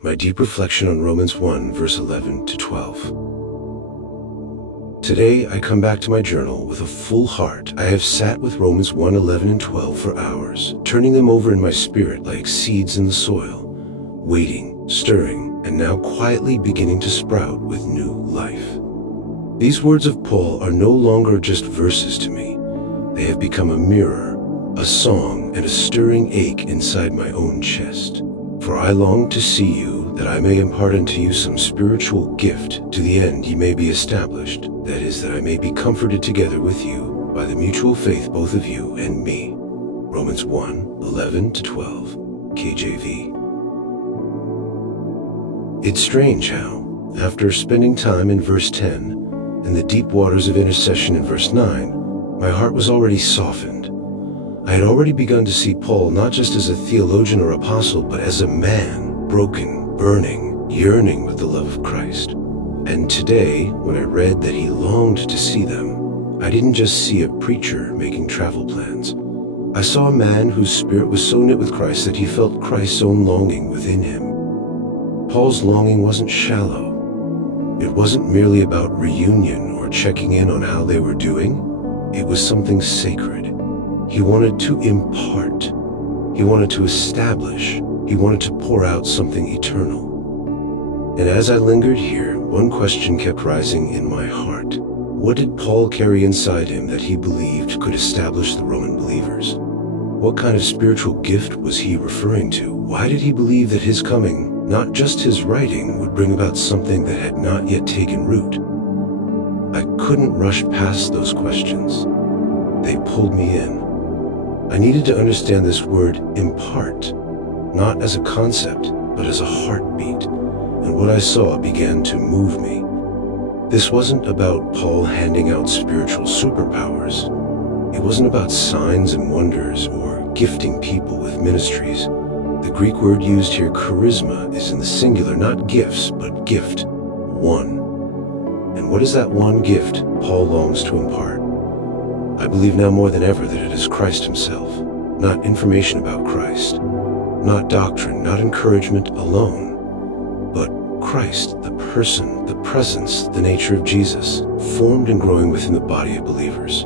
my deep reflection on Romans 1, verse 11 to 12. Today, I come back to my journal with a full heart. I have sat with Romans 1, 11 and 12 for hours, turning them over in my spirit like seeds in the soil, waiting, stirring, and now quietly beginning to sprout with new life. These words of Paul are no longer just verses to me. They have become a mirror, a song, and a stirring ache inside my own chest. For I long to see you, that I may impart unto you some spiritual gift, to the end ye may be established, that is, that I may be comforted together with you, by the mutual faith both of you and me. Romans 1, 11 to 12, KJV. It's strange how, after spending time in verse 10, and the deep waters of intercession in verse 9, my heart was already softened. I had already begun to see Paul not just as a theologian or apostle, but as a man, broken, burning, yearning with the love of Christ. And today, when I read that he longed to see them, I didn't just see a preacher making travel plans. I saw a man whose spirit was so knit with Christ that he felt Christ's own longing within him. Paul's longing wasn't shallow. It wasn't merely about reunion or checking in on how they were doing. It was something sacred. He wanted to impart. He wanted to establish. He wanted to pour out something eternal. And as I lingered here, one question kept rising in my heart. What did Paul carry inside him that he believed could establish the Roman believers? What kind of spiritual gift was he referring to? Why did he believe that his coming, not just his writing, would bring about something that had not yet taken root? I couldn't rush past those questions. They pulled me in. I needed to understand this word impart, not as a concept, but as a heartbeat, and what I saw began to move me. This wasn't about Paul handing out spiritual superpowers. It wasn't about signs and wonders or gifting people with ministries. The Greek word used here, charisma, is in the singular, not gifts, but gift, one. And what is that one gift Paul longs to impart? I believe now more than ever that it is Christ himself, not information about Christ, not doctrine, not encouragement alone, but Christ, the person, the presence, the nature of Jesus, formed and growing within the body of believers.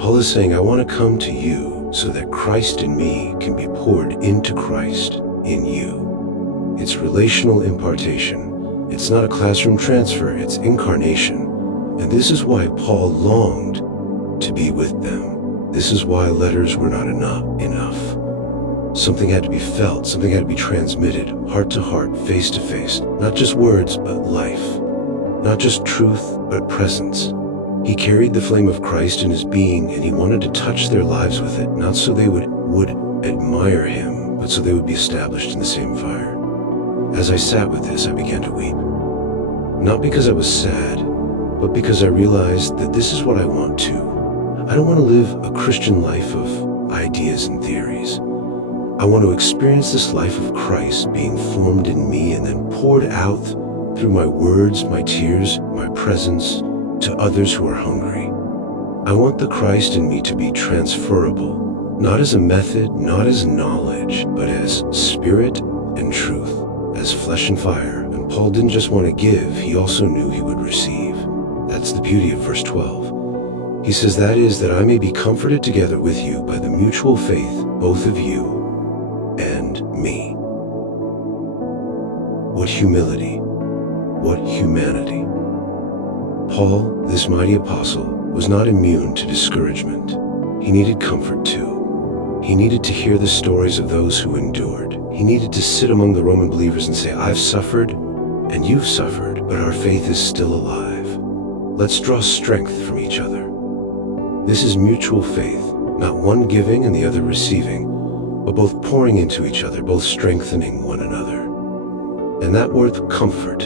Paul is saying, I want to come to you so that Christ in me can be poured into Christ in you. It's relational impartation. It's not a classroom transfer, it's incarnation. And this is why Paul longed to be with them. This is why letters were not enough. Something had to be felt, something had to be transmitted, heart to heart, face to face. Not just words, but life. Not just truth, but presence. He carried the flame of Christ in his being, and he wanted to touch their lives with it, not so they would admire him, but so they would be established in the same fire. As I sat with this, I began to weep. Not because I was sad, but because I realized that this is what I want too. I don't want to live a Christian life of ideas and theories. I want to experience this life of Christ being formed in me and then poured out through my words, my tears, my presence, to others who are hungry. I want the Christ in me to be transferable, not as a method, not as knowledge, but as spirit and truth, as flesh and fire. And Paul didn't just want to give, he also knew he would receive. That's the beauty of verse 12. He says, that is, that I may be comforted together with you by the mutual faith, both of you and me. What humility, what humanity. Paul, this mighty apostle, was not immune to discouragement. He needed comfort too. He needed to hear the stories of those who endured. He needed to sit among the Roman believers and say, I've suffered and you've suffered, but our faith is still alive. Let's draw strength from each other. This is mutual faith, not one giving and the other receiving, but both pouring into each other, both strengthening one another. And that word comfort,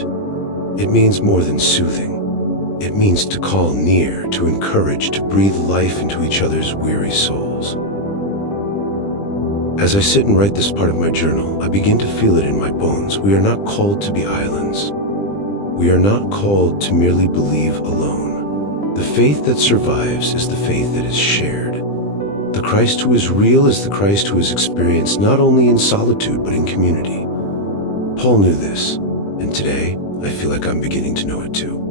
it means more than soothing. It means to call near, to encourage, to breathe life into each other's weary souls. As I sit and write this part of my journal, I begin to feel it in my bones. We are not called to be islands. We are not called to merely believe alone. The faith that survives is the faith that is shared. The Christ who is real is the Christ who is experienced not only in solitude but in community. Paul knew this, and today I feel like I'm beginning to know it too.